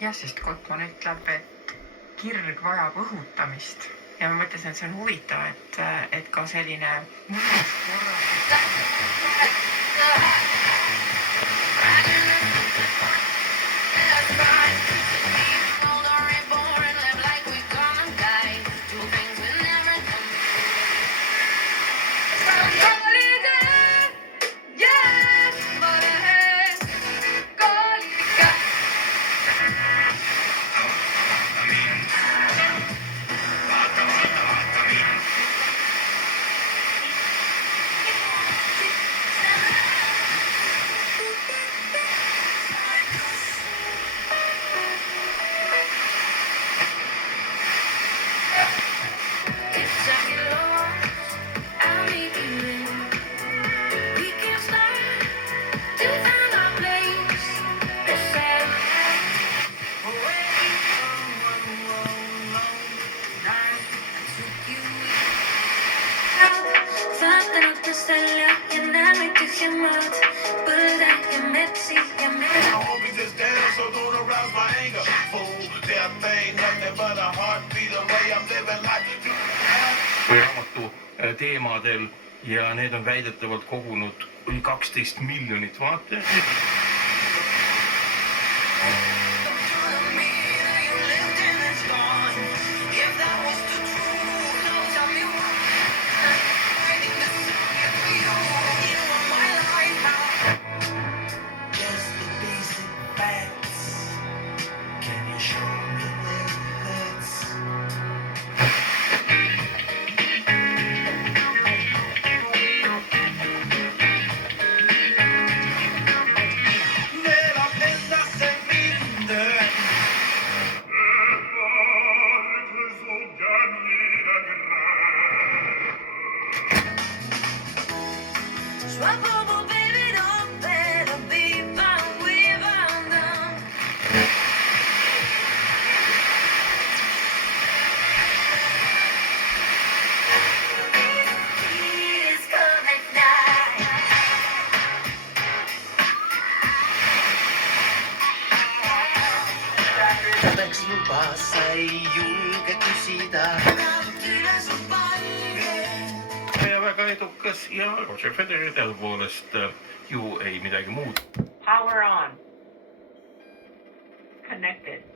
jah, sest Gottman ütleb, et kirg vajab õhutamist ja ma mõtlesin, et see on huvitav, et ka selline mõnus raamatu teemadel ja need on väidetavalt kogunud kuni 12 miljonit vaatajat. Läks luba, sai julge küsida. Ja väga edukas ja Roger Federer tõepoolest ju ei midagi muud. Power on. Connected.